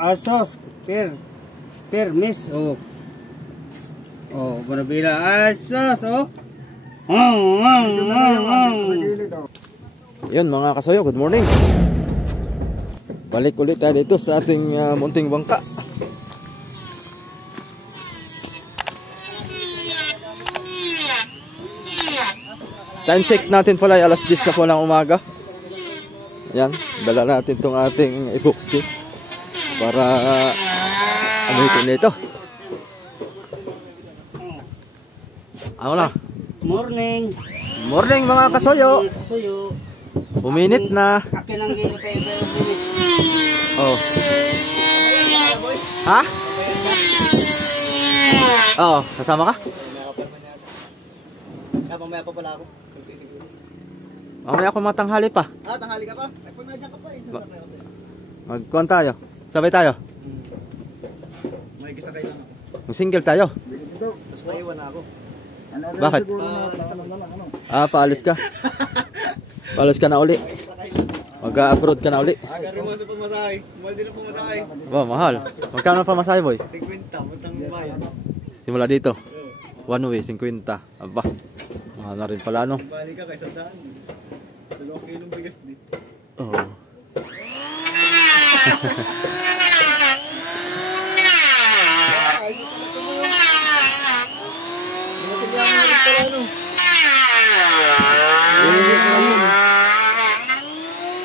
Asos, permis, oh. Oh, manabila, asos, oh. Yun mga kasoyo, good morning. Balik ulit tayo dito sa ating munting bangka. Time check natin pala ay alas 10 na po ng umaga. Yan, dala natin itong ating epoxy para ano ito? Ano na? Morning. Morning mga kasoyo. Buminit na. Akin ang gino kayo buminit. Oh. Ha? Oo, kasama ka? Mamaya pa pala ako. Mamaya ako matanghali pa. Ah, tanghali ka pa? Ay, pag nandiyan ka pa, isasakay ako sa'yo. Magkuhan tayo. Sabay tayo. May kisakay lang ako. Mag-single tayo. Dito, tapos maiwan na ako. Bakit? Siguro na tasalan na lang, ano? Ah, paalis ka. Paalis ka na uli. Mag-abroad ka na uli. Agari mo sa pamasahe. Mahal din ang pamasahe. Ba, mahal. Magkano ang pamasahe, boy? 50, matang bayan. Simula dito. One way, 50. Aba. Mahal na rin pala, no? Balik ka kay 100. 2 kilong bigas din. Oo.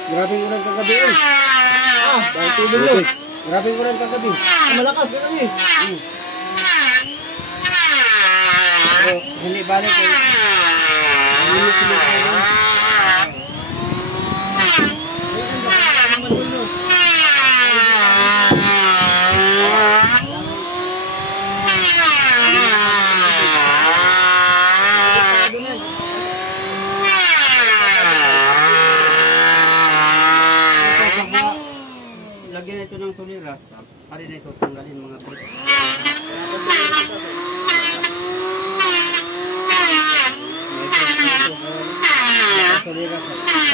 Grabing ulan kagabi eh. Ah, dahil tulog mo. Grabing ulan kagabi. Malakas ka kami. Oh, hindi balik eh. Lagyan ito ng suliras. Ari na ito tanggalin mga bit.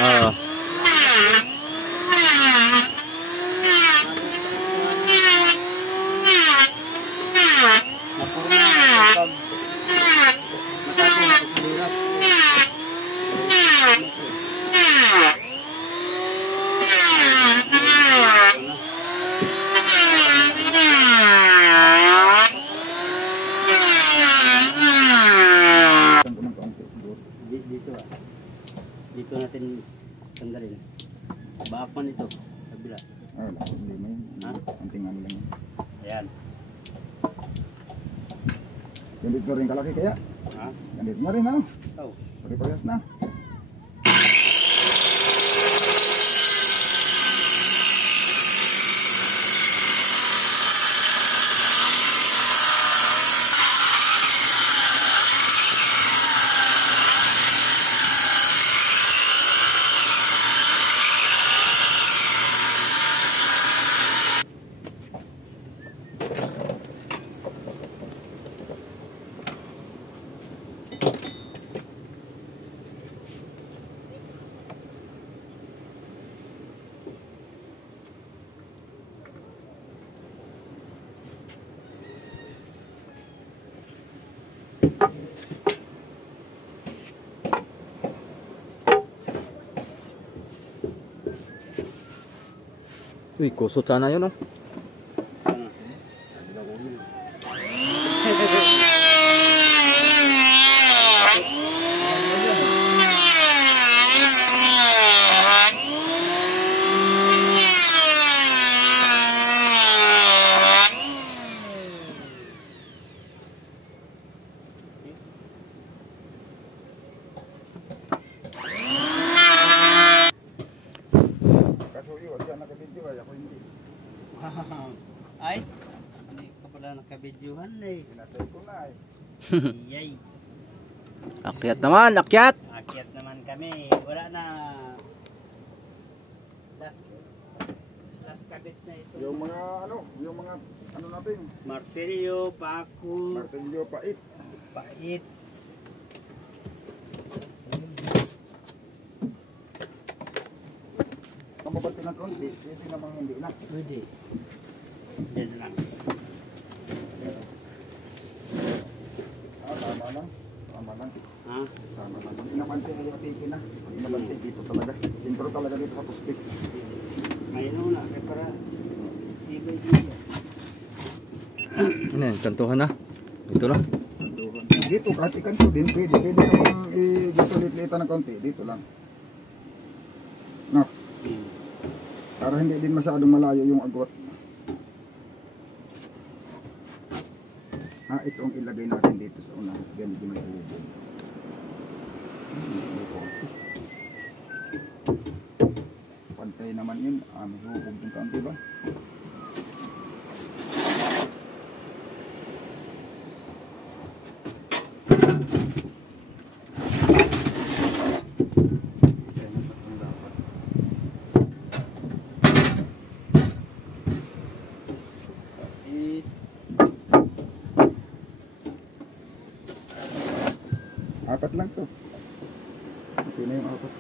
Oo. Dito natin tanggalin. Bakman ito. Kabila. Ah, hindi mo yun. Ha? Anting ano lang yun. Ayan. Yan dito rin kalaki kaya? Ha? Yan dito na rin, ano? Oh. Pare-parehas na. Uy, kusot sana yun, oh. Ay, hindi ka pala nakabidyuhan eh. Pinatay ko na eh. Yay. Akyat naman, akyat! Akyat naman kami. Wala na. Last kabit na ito. Yung mga ano natin, Martilyo, pako, martilyo, pait. pait. Kung mabati ng konti, pwede namang hindi na. Pwede. Yan lang. Tama lang. Tama lang. Ha? Tama lang. Ang inabante ay apikin na. Ang inabante dito talaga. Sintro talaga dito sa pusti. Mayroon na. Kaya para ibay dito. Ano yan, kantuhan na. Ito na. Dito, kahit ikanto din, pwede. Pwede namang dito liit-liitan ng konti. Dito lang. No. Para hindi din masyadong malayo yung agot. Itong ilagay natin dito sa una. Ganito may hubog. Pantay naman yun. May hubog yung kanto ba? Kaya nasaktan dapat. Apat lang to. Okay na yung apat.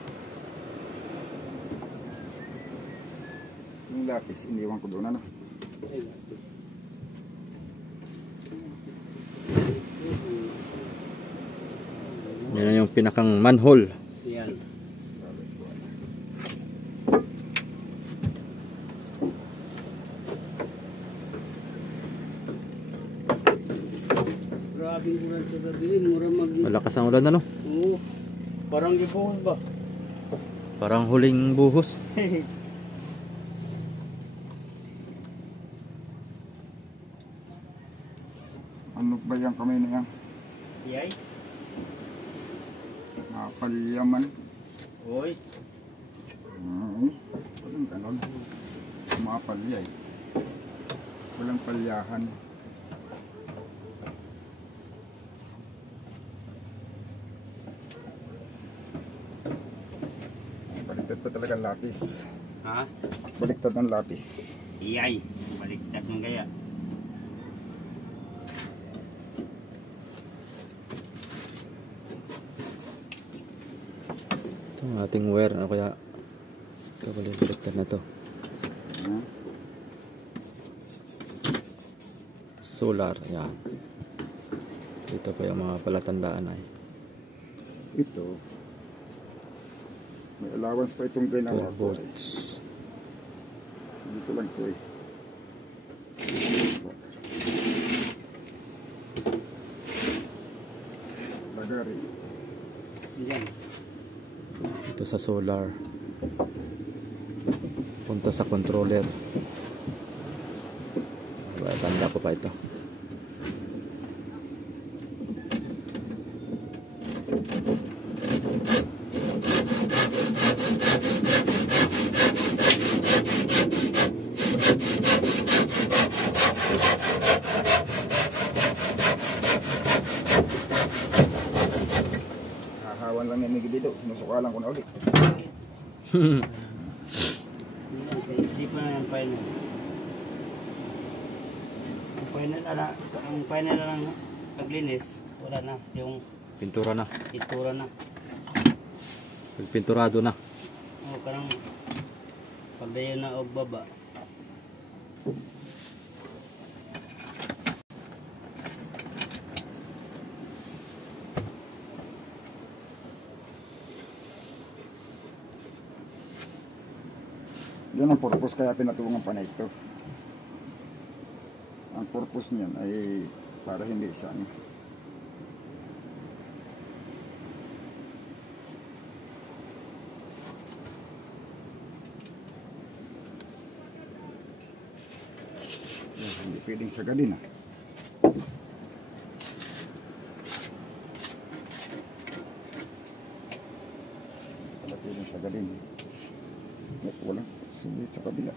Yung lapis, iniwan ko doon ano. Yan na yung pinakang manhole. Yan. Grabe ulan sa gabi. Mura mag... Malakas ang ulan, ano? Oo. Parang gibuhos ba? Parang huling buhos. Ano ba yung kamay na yan? Yay? Palyaman. Oy. Walang ganon. Mapalyay. Walang palyahan. Baliktad pa talaga ang lapis. Ha? Baliktad ang lapis. Yay. Baliktad ng gaya. Ito ang ating wire. Ano kaya? Baliktad na to. Solar. Yan. Dito pa yung mga palatandaan ay. Ito. May allowance pa itong ginawa 12 ko. volts. Dito lang to eh. Lagari. Yan. Ito sa solar. Punta sa controller. Tanda ko pa ito. Hahawan lang yung dito. Sinusukalan ko na ulit. Hindi pa na yung final. Ang final na lang paglinis, wala na. Yung Pintura na. itura na. Pinturado na. O, karang pagdayo na og baba. Yan ang purpose kaya pinatuungan pa na ito. Ang purpose niyan ay para hindi siya ano. Yan, hindi pwedeng sagadin ah. Wala pwedeng sagadin. Walang sulit sa kabila.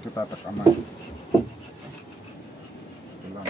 dito tatakaman. Ito lang.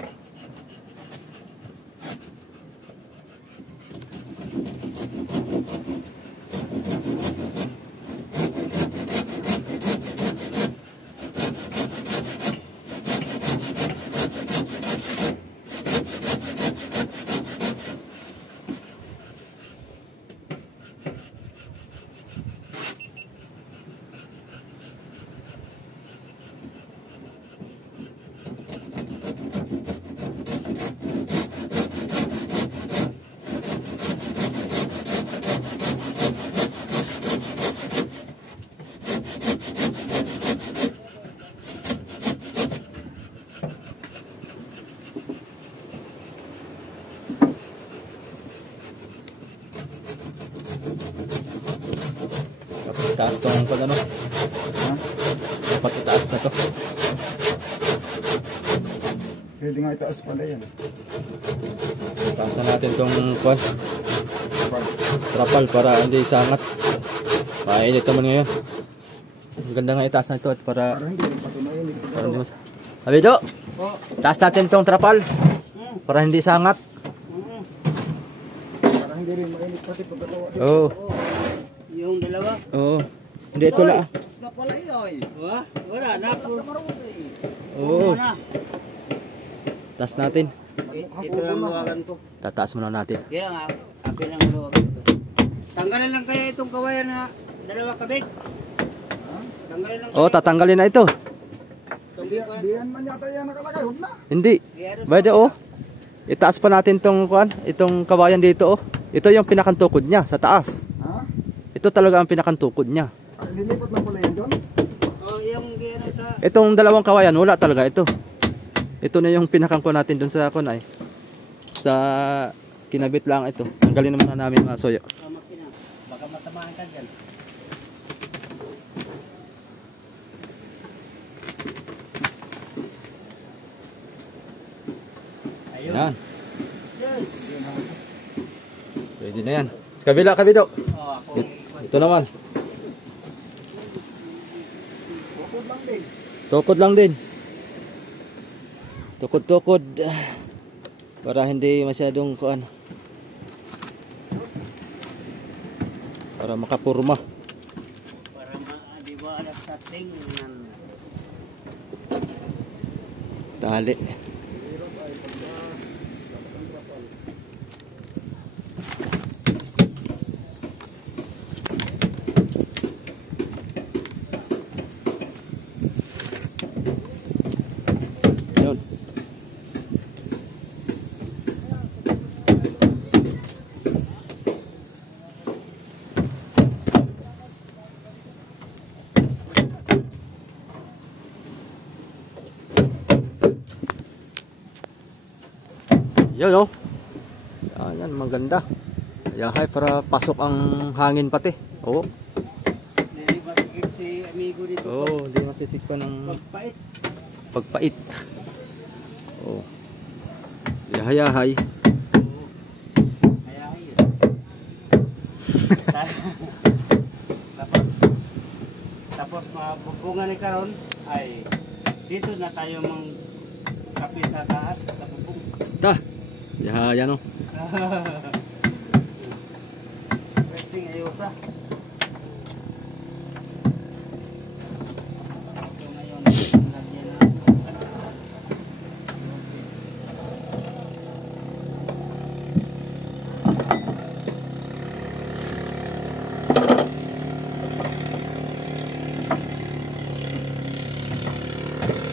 Itaas tong pag ano. Ha? Dapat itaas na to. Pwede nga itaas pala yan. Itaas na natin tong kwan. Kapag Trapal para hindi sangat. Mainit naman ngayon. Ang ganda nga itaas na ito at para hindi rin pati mainit. para hindi mas. Abido, Po. taas natin tong trapal para hindi sangat. Para hindi rin mainit pati pagkatawa. Oo. Yung dalawa. Oo. Hindi ito la. Wala na po. Oo. Na. Taas natin. Ito ang luwagan ko. Tataas muna natin. Kaya nga, akin ang luwagan ko. Tanggalin lang kaya itong kawayan na dalawa kabig. Tanggalin lang. Oo, tatanggalin na ito. Diyan man yata yan nakalagay. Huwag na. Hindi. Pwede oh. Itaas pa natin tong kwan, itong kawayan dito oh. Ito yung pinakantukod niya sa taas. Ha? Ito talaga ang pinakantukod niya. Nilipat lang pala yan doon. Oh, yung gano sa Itong dalawang kawayan, wala talaga ito. Ito na yung pinakangko natin dun sa kunay. Sa kinabit lang ito. Tanggalin naman na namin mga soyo. makina. Baka matamaan ka dyan. Ayun. Yan. Yes. Pwede na yan. Sa kabila, kabido. Oh, ako. Ito naman. Bukod lang din. Tukod lang din. Tukod-tukod. Para hindi masyadong kuan. Para makapurma. Para di ba alas sa tingnan. Tali. Hirap ay pagka dapat ang trapal. Yun. Yun oh. Yan, maganda. Yahay para pasok ang hangin pati. Oo. Hindi masigit si amigo dito. Oo, hindi masisikpan ng Pagpait. pagpait. Oo. Yahay-yahay. Kaya ayun. tapos mabubunga ni karon ay dito na tayo mang kape sa taas sa bubong. Ta. Yahay ano. Pwedeng ayusa. Ito ngayon, lagyan na.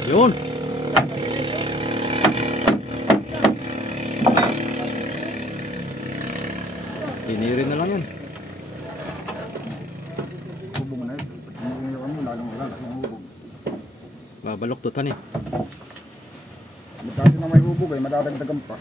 Yun. Inirin na lang yan. Hubog na ito. Ngayon mo lalong wala na hubog. Babalok to tan eh. Magkati na may hubog ay madadagdagan pa.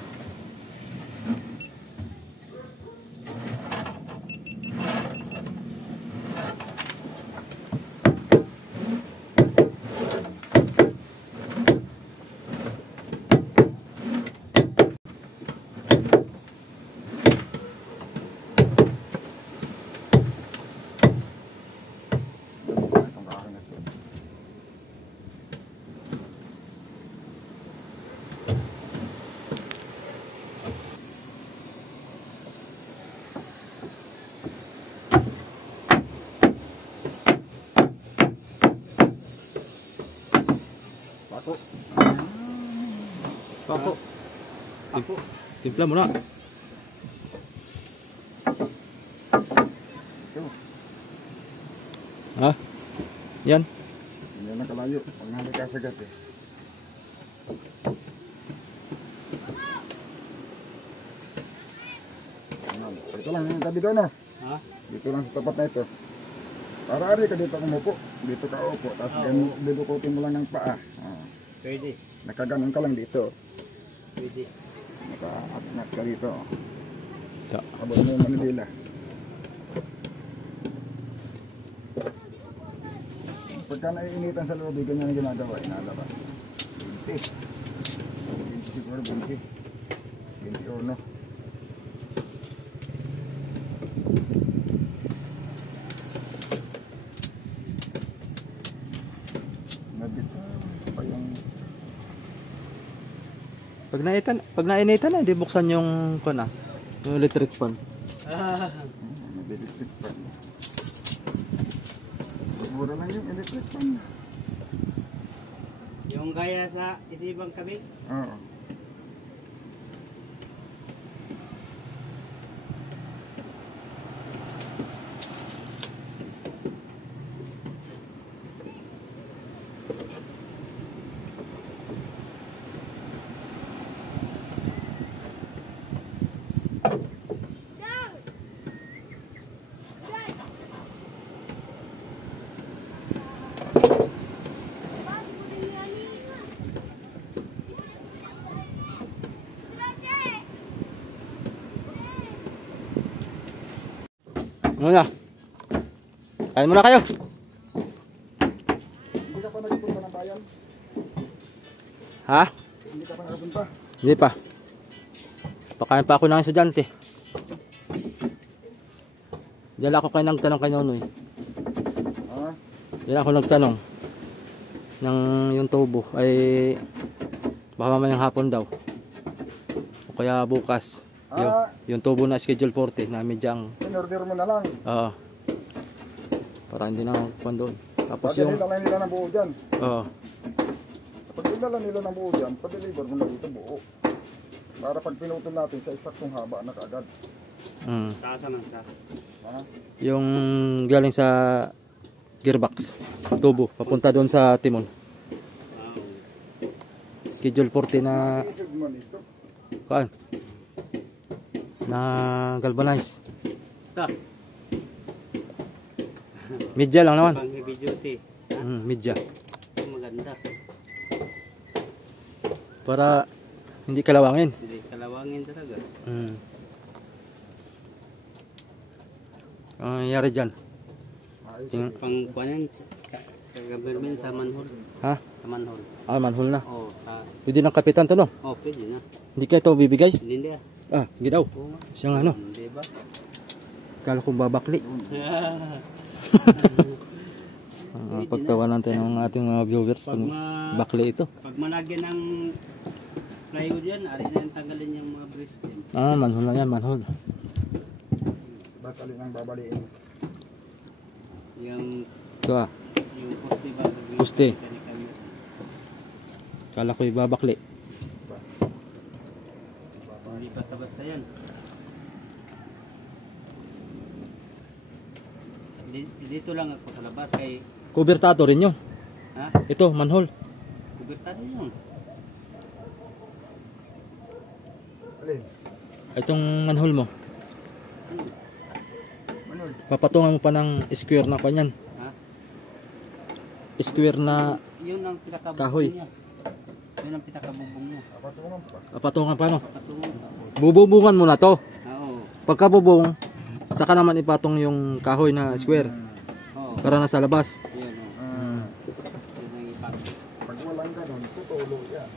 Itong kahoy na ito. Pako. Pako. Ako. Timpla mo na. Ito. Ha? Yan. Hindi na kalayo. Pag nalika sa gat eh. Ayan. Ito lang yung tabi doon, no? Ha? Dito lang sa tapat na ito. Para ari ka dito kumupo. Dito ka upo. Tapos dudukutin mo lang ng paa. Pwede. Nakaganon ka lang dito. Pwede. Nakaangat ka dito. Ta. Abot mo yung Manila. Pagka naiinitan sa loob, ganyan ang ginagawa. Inalabas. 20. 20 siguro, 20. 21. Nabit pa yung Pag nainitan na, di buksan yung kuna, yung electric fan. electric fan. Mura lang yung electric fan. Yung gaya sa isibang kabit. Oo. Muna. Kain muna kayo. Hindi ka pa nagpunta ng bayan? Ha? Hindi ka pa nagpunta? Hindi pa. Pakain pa ako ng estudyante. Diyan ako kayo nagtanong kay Nonoy. Ha? Diyan ako nagtanong. Ng yung tubo ay baka mamayang hapon daw. O kaya bukas. Yung tubo na schedule 40 na medyang. In-order mo na lang. Oo. Para hindi na ako doon. Tapos Padilhin yung na lang nila ng buo dyan. oo. Pag dinala nila ng buo dyan, pa-deliver mo na dito buo. Para pag pinutol natin sa eksaktong haba na kaagad. Sasa ng sa. Ha? Yung galing sa gearbox tubo papunta doon sa timon. Wow. Schedule 40 na Isig mo dito. kaan na galvanize. Ta. Media lang naman. Pang heavy duty. Media. Maganda. Para hindi kalawangin. Hindi kalawangin talaga. Ang nangyayari dyan. Tingnan. Pang kuanan government sa manhole. Ha? Sa manhole. Manhole na. Oh, sa Pwede ng kapitan to no? oh, pwede na. Hindi kayo ito bibigay? Hindi ah. Hindi daw. Oo nga. Siyang ano? Hindi ba? Kala kong babakli. Pagtawanan tayo ng ating mga viewers kung bakli ito. Pag malagyan ng plywood yan, ari na yung tanggalin yung mga brace pin. Manhole na yan, manhole. Batali nang babaliin. Yung Ito yung poste ba? Poste. Kala ko ibabakli. Hindi basta-basta yan. Dito lang ako sa labas kay Kubertado rin yun. ha? Ito, manhole. Kubertado yun. Alin? Itong manhole mo. Manol. Papatungan mo pa ng square na kanyan. Ha? Square na Yun ang pinakabubong Kahoy. niya. Yun ang pinakabubong niya. Patungan pa. papatungan pa no. Patungan. Bububungan mo na to. Oo. Pagkabubong, saka naman ipatong yung kahoy na square Oo. para nasa labas. Yun oh. Yun ang ipak. Pag walang ganun, tutulo yan.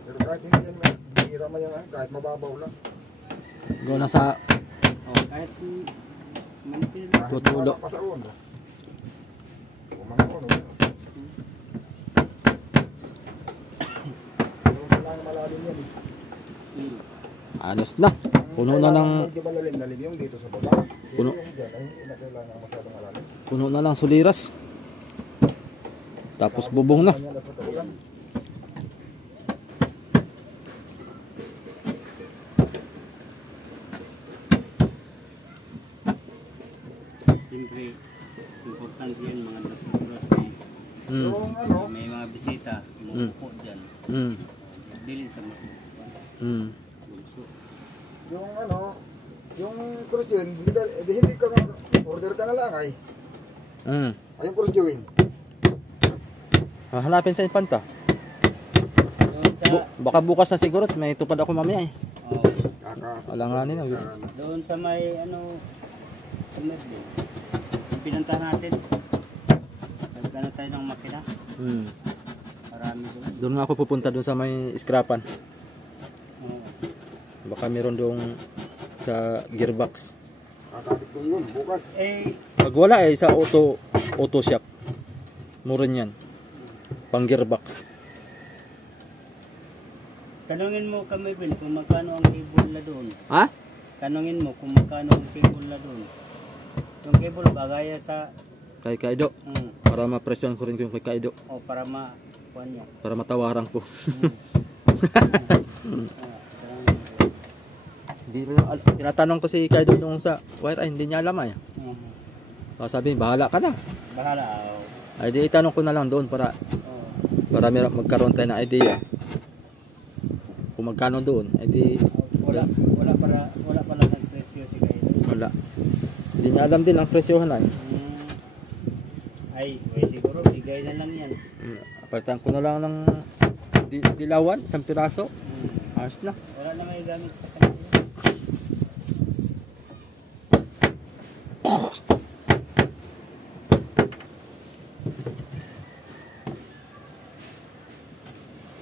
Pero kahit hindi yan, bihira man yan, kahit mababaw lang. Go na sa Oh, kahit manipil. Kahit Tutulo. wala pa sa uno. O mga uno. Pero kailangan malalim yan eh. ayos na. Puno na ng Medyo malalim yung dito sa baba. Puno. Yung dyan ay hindi na kailangan masyadong malalim. puno na ng suliras. Tapos bubong na. Ganyan at sa taulan. Siyempre, importante yan mga oras kung Mm. Yung ano, may mga bisita, umuupo dyan. Mm. Bilin sa mga Mm. bugso. yung ano, yung cross joint, hindi ka order ka na lang ay. Mm. Ay, yung cross joint. Hanapin sa Infanta. Doon sa, Baka bukas na siguro at may tupad ako mamaya eh. oh, Alanganin na. doon sa may ano, sa Merlin. Pinuntahan natin. Nagkano tayo ng makina. Mm. Marami doon. Doon nga ako pupunta doon sa may scrapan. Oo. Baka meron doon sa gearbox. Kakapit ko yun, bukas. Eh, Pag wala eh sa auto shop. Mura niyan. Pang gearbox. tanungin mo kami Ben kung magkano ang cable na doon. Ha? Tanungin mo kung magkano ang cable na doon. Yung cable bagaya sa Kay Kaido. Para ma-presyon ko rin yung kay Kaido. o para kuan niya. Para matawaran ko. Hindi tinatanong ko si Kaido nung sa wire ay hindi niya alam ay. Sabi, bahala ka na. Bahala. Ay di itanong ko na lang doon para meron magkaroon tayo ng idea. Kung magkano doon, ay di Wala pala nagpresyo si Kaido. wala. Hindi niya alam din ang presyohan ay. Ay, siguro bigay na lang yan. Apalitan ko na lang ng dilawan, isang piraso. Ayos na. Wala na may gamit sa kanila.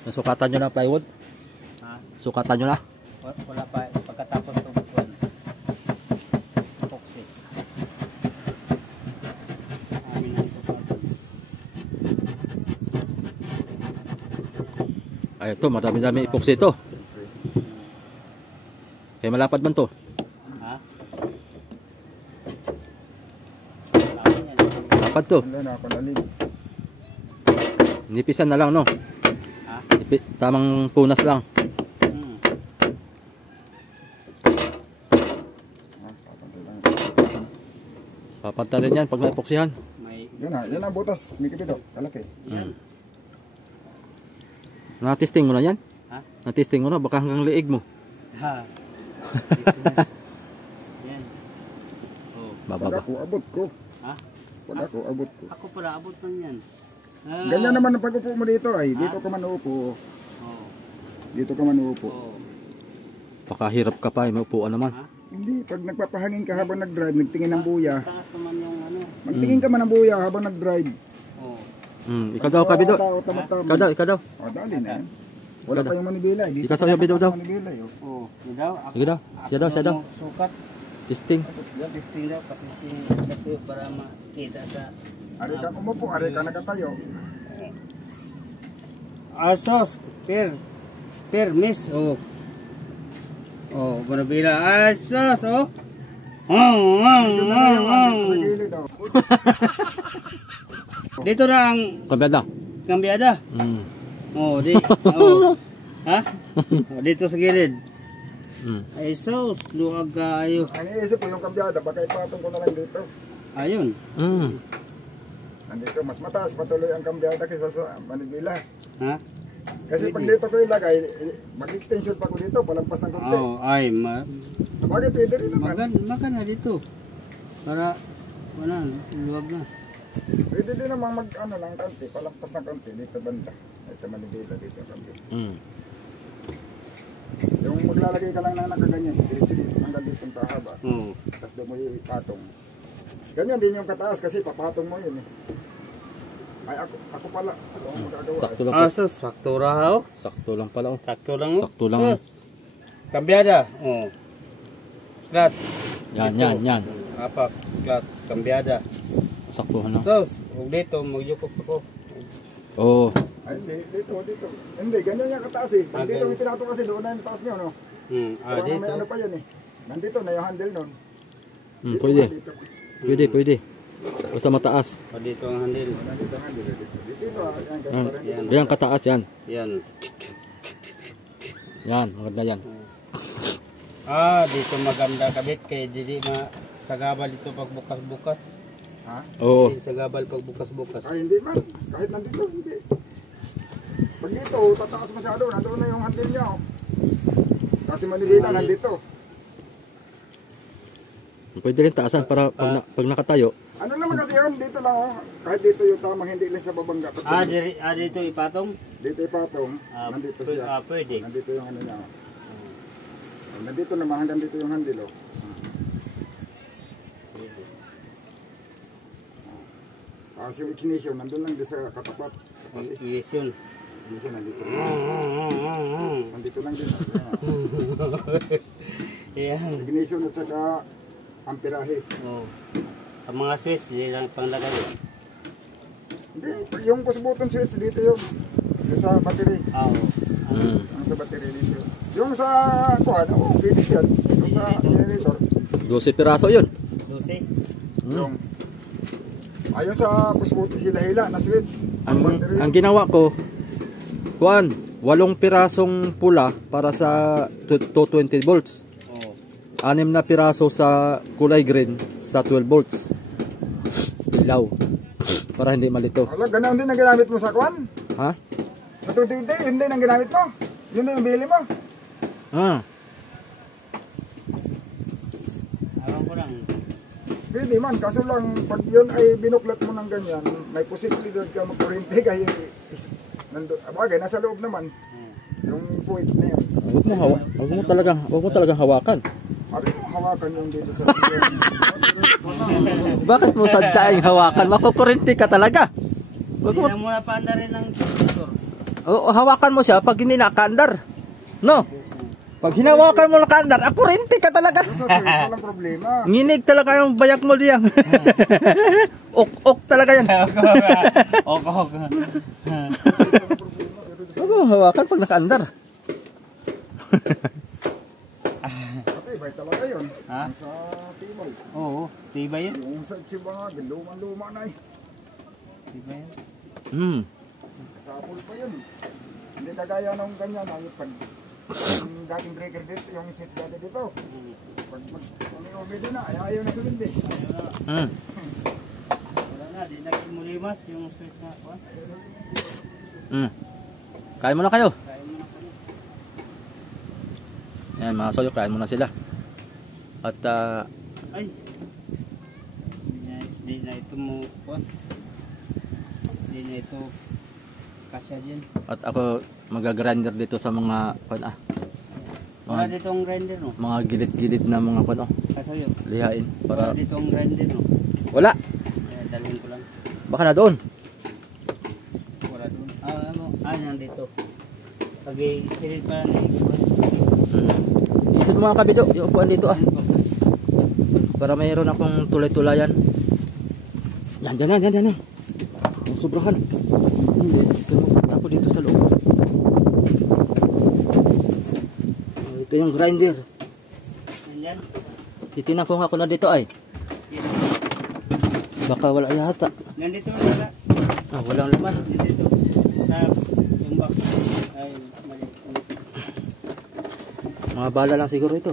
Nasukatan nyo ng plywood? Ha? Sukatan nyo na? Wala pa. Pagkatapos itong kuan. Epoxy. Amin ang sukatan. Ay ito, madami-dami epoxy ito. Kaya malapad man to. Ha? Amin yan. Malapad to. Wala na ako lalim. Nipisan na lang no? Ha? Tamang punas lang. Papantay lang. Papantalin yan pag na-epoxyhan. May Yan na butas. May kapito. Kalaki. Na-testing mo na yan? Ha? Na-testing mo na? Baka hanggang liig mo. Ha? Yan. Oh. Pag Bababa. ako, abot ko. Ha? Pag ako, abot ko. Ako pala abot man yan. Ah. Ganyan naman ang pag-upo mo dito ay. Dito ka man uupo. Oh. Dito ka man uupo. Oh. Baka hirap ka pa, may upuan naman. Ha? Hindi, pag nagpapahangin ka habang nag-drive, nagtingin ng buya. Taas naman yung ano. Magtingin ka man ng buya habang nag-drive. Oh. Ikaw daw, Kabido. Ikaw daw, ikaw daw. O, dali na yan. Wala pa yung manibela. Dito Ikaw sa'yo, Bido daw. manibela. Oh. Yun daw. Ako, Sige daw, siya daw, siya daw. mo Sukat. Testing. Testing daw. Patisting. Kasi para makita sa Ari ka umupo, ari ka nakatayo. Asos. Miss. Oh. Oh. Manabila. Asos. Oh. Dito na kayo, dito sa gilid. Oh. Dito na ang Kambyada. kambyada. Mm. Oh, di. Oh. Ha? Oh, dito sa gilid. Mm. Ay, sos. Luwag ka ayo. Ang iisip ko yung kambyada, baka ipatong ko na lang dito. Ayun. Mm. Nandito, mas mataas patuloy ang kambyada kaysa sa manibela. Ha? Kasi pag dito ko ilagay, mag-extension pa ko dito, palampas ng konti. Oh, ay, Bagay, pwede rin naman. maganda dito. Para, wala, luwag na. Pwede din naman mag-ano lang konti, palampas ng konti dito banda. Ito manibela dito ang kambyada. Mm. Yung maglalagay ka lang ng nakaganyan, diretso hanggang dito ang tahaba. Oh. Tapos doon mo ipatong. Ganyan din yung kataas kasi papatong mo yun eh. Ay ako pala, ako ang magagawa. Sakto lang po. Sos, sakto raw. Sakto lang pala. Oh. Sakto lang. Oh. Sakto lang. Sos. Kambyada. Oh. Clutch. Yan, Dito. yan, yan. Apak, clutch, kambyada. Saktuhan na. Sos, huwag dito, magyukok ako. Oo. Ay hindi, dito. Hindi, ganyan yung kataas eh. Pag dito may pinatong kasi doon na yung taas nyo, no? Kaya Dito. may ano pa yun eh. Nandito na yung handle nun. Mm, pwede. Dito. Pwede. Basta mataas. Dito ang handle. Nandito ang handle. Dito para hindi Yan kataas yan. Yan. Yan, maganda yan. Dito maganda kabit kay dili sagabal dito pag bukas-bukas. Ha? Oo. Hindi sagabal pag bukas-bukas. Ay, hindi man. Kahit nandito, hindi. Pag dito, tataas masyado. Nandoon na yung handle niya. Oh. Kasi manibila, nandito. Pwede rin taasan para pag nakatayo. Ano naman kasi yun, dito lang oh. Kahit dito yung tamang hindi lang sa babangga. Dito ipatong? Dito ipatong, nandito siya. Pwede. Nandito yung ano niya. Oh. Nandito naman, hanggang dito yung handle oh. Kasi yung ignition, nandun lang din sa katapat. Ignition. Ignition, nandito. Nandito lang din. Yan. Ignition at saka amperahe. Ang mga switch, hindi lang panglagay. Hindi, yung push button switch dito yun. Yung sa battery. Yung sa battery dito. Yung sa kuhan, pwede yan. Yung sa generator. 12 piraso yun. 12? Yung ayun sa push button, hila-hila na switch. Ang ginawa ko, kuan, 8 pirasong pula para sa 220 volts. 6 na piraso sa kulay green sa 12 volts. Ilaw. Para hindi malito. Wala, ganoon din ang ginamit mo sa kuhan? Ha? Sa 220, yun din ang ginamit mo? Yun din ang bili mo? Alam ko lang. Pwede man, kaso lang pag yun ay binuklat mo ng ganyan, may posibilidad ka magkurente kaya bagay, nasa loob naman yung point na yun. Huwag mo talagang hawakan. Ano yung hawakan yung dito sa Bakit mo sadyaing hawakan? Makukurente ka talaga. Hindi na muna paanda rin ng motor. Hawakan mo siya pag hindi nakaandar. No? Pag hinawakan mo nakaandar, kurente ka talaga. sa sensor lang problema. Nginig talaga yung bayak mo diyan. Ok talaga yan. Ok. Huwag mo hawakan pag nakaandar. Tibay talaga yun. Ha? Sa tibay. Oo, tibay yan. Yung sa Chiba, luma na eh. Tibay yan. Sapul pa yun. Hindi na gaya ng ganyan. Ay, pag yung dating breaker dito, yung switch dati dito. Pag mag-uwi din na, ayaw na sumindi. Wala na, di nagmulimas yung switch na. Kain muna kayo. Kain mo na kami. Yan mga soyo, kain muna sila. At Ay! Di na ito mo, di na ito kasya din. at ako mag-grinder dito sa mga Wala dito ang grinder, no? mga gilid-gilid na mga Kasayo. lihain Wala para dito ang grinder, no? wala. Kaya dalhin ko lang. Baka na doon. Wala doon. Nandito. Pag-i-silid pa na Isod mga kabidyo, yung upuan dito para mayroon akong tulay-tulayan. Yan. Yung sobrahan. Tumupit ako dito sa loob. Ito yung grinder. Nandyan. Titinan ko nga ako na dito ay. Baka wala yata. Nandito wala. Walang laman. Nandito. Sa yung box. Ay, mali. Mga bala lang siguro ito.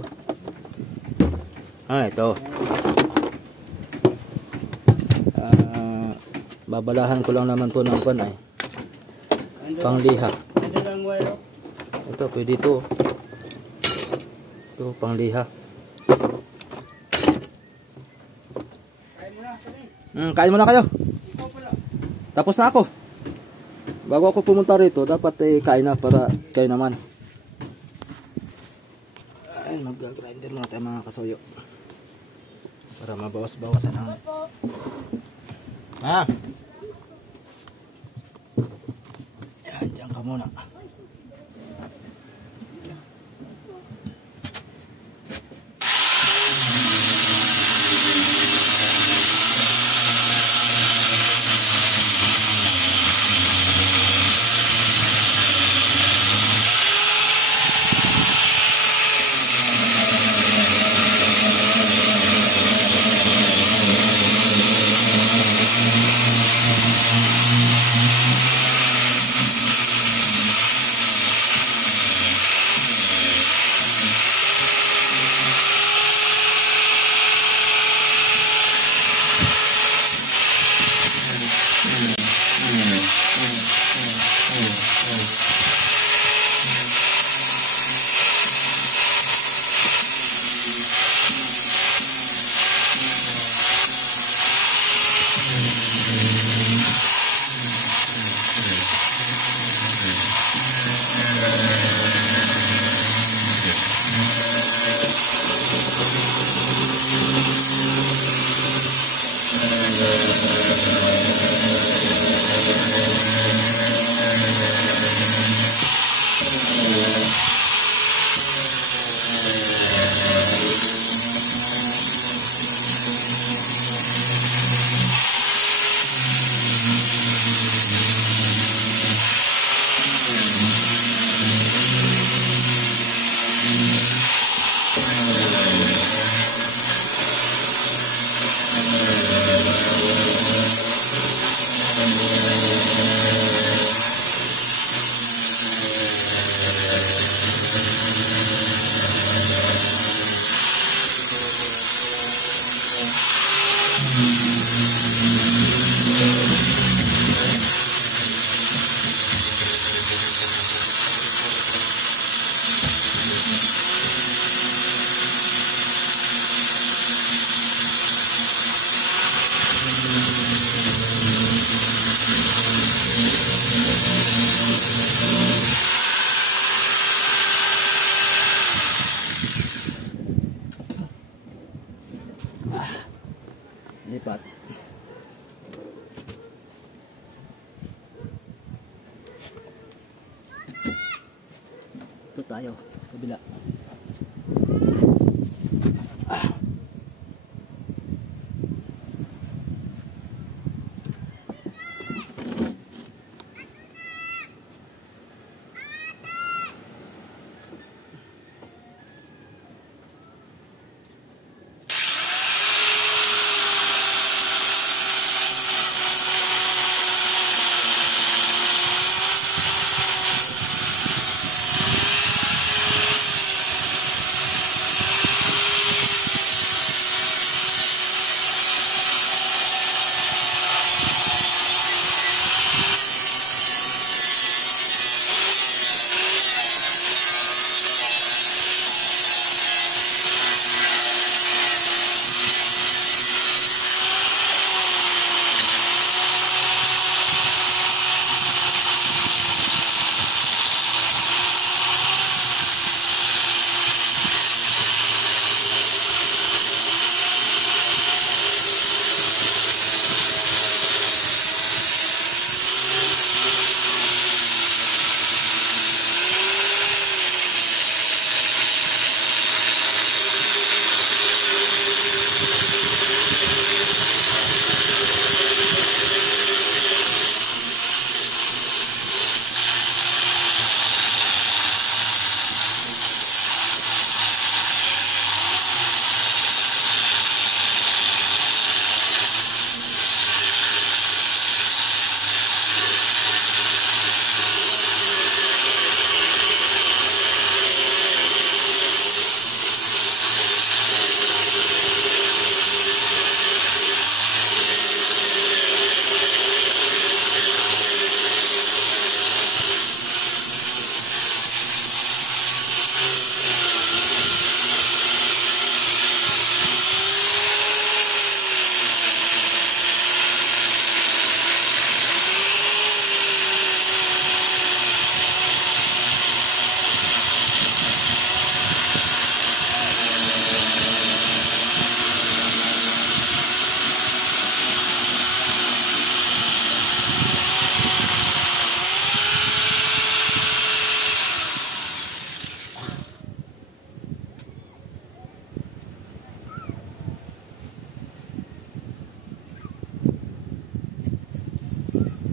Ito. Babalahan ko lang naman to ng pan ay. Pangliha. Ando lang wire. Ito, pwede ito. Ito, pangliha. Kain mo na, kami. Kain muna kayo. Ikaw pala. Tapos na ako. Bago ako pumunta rito, dapat kain na para kayo naman. Ay, mag-grinder muna tayo mga kasoyo. Para mabawas-bawasan ang... Yan, dyan ka muna. Lipat. Ito tayo sa kabila.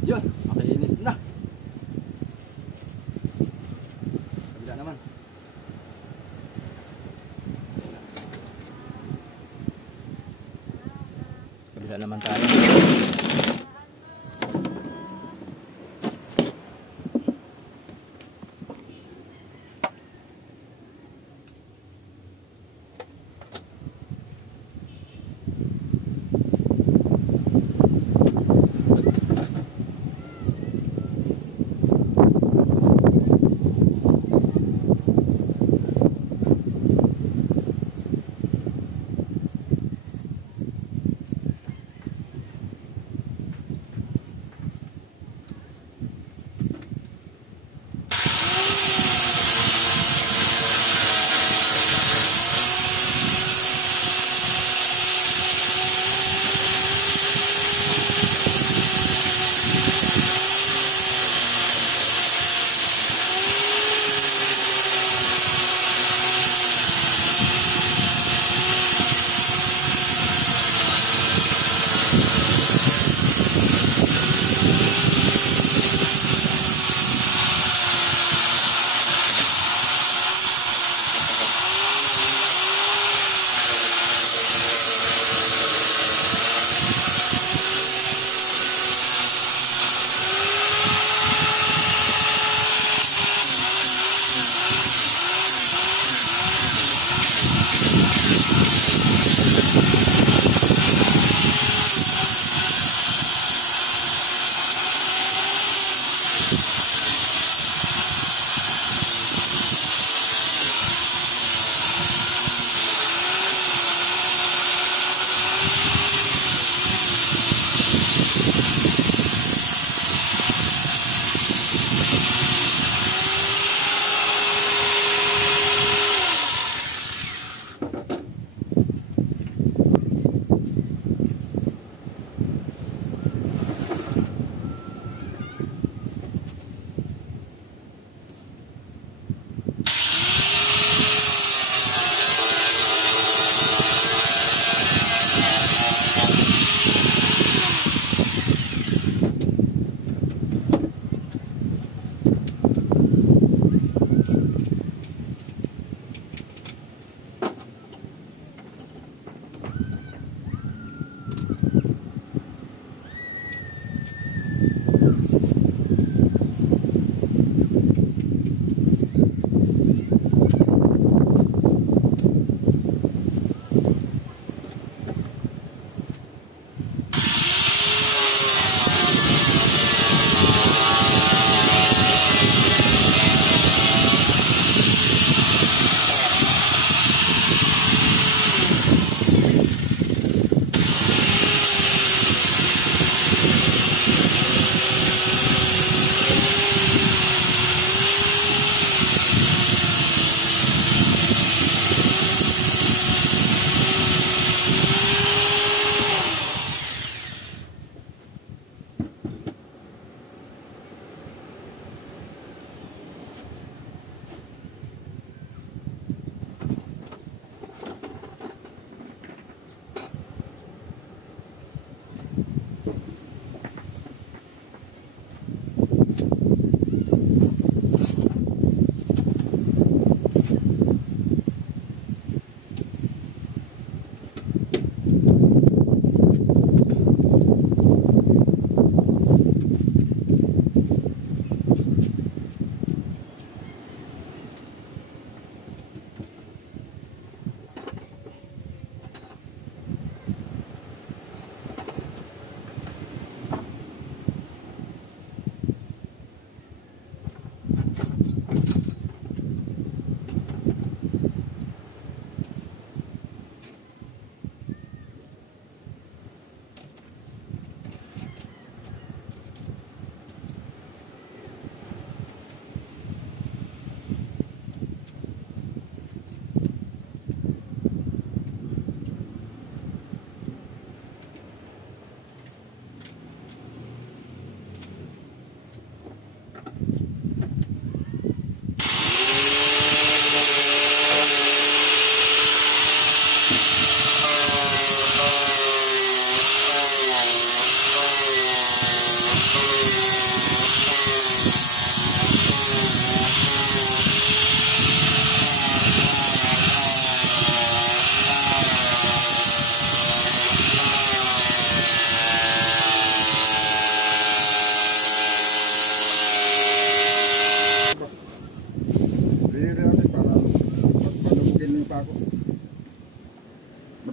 Yun, makinis na. Kabila naman. Kabila naman tayo.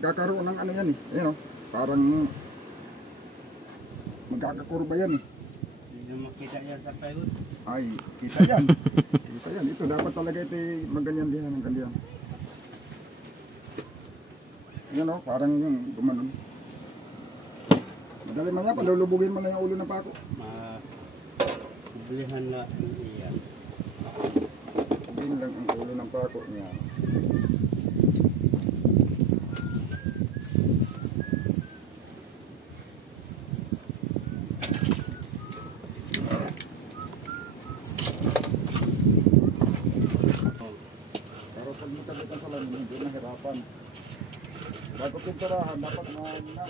magkakaroon ng ano yan eh. Ayan o, parang magkakakurba yan eh. Hindi nyo makita yan sa plywood. Ay, kita yan. Kita yan. Ito, dapat talaga ito maganyan din ng ganyan. Ayan o, parang gumanon. Madali man yan, palulubugin mo lang yung ulo ng pako. Mablihan lang iyan. Din lang ang ulo ng pako niya. Pero pag nagkagitan sa lamin, hindi na hirapan. Bago pinturahan, dapat na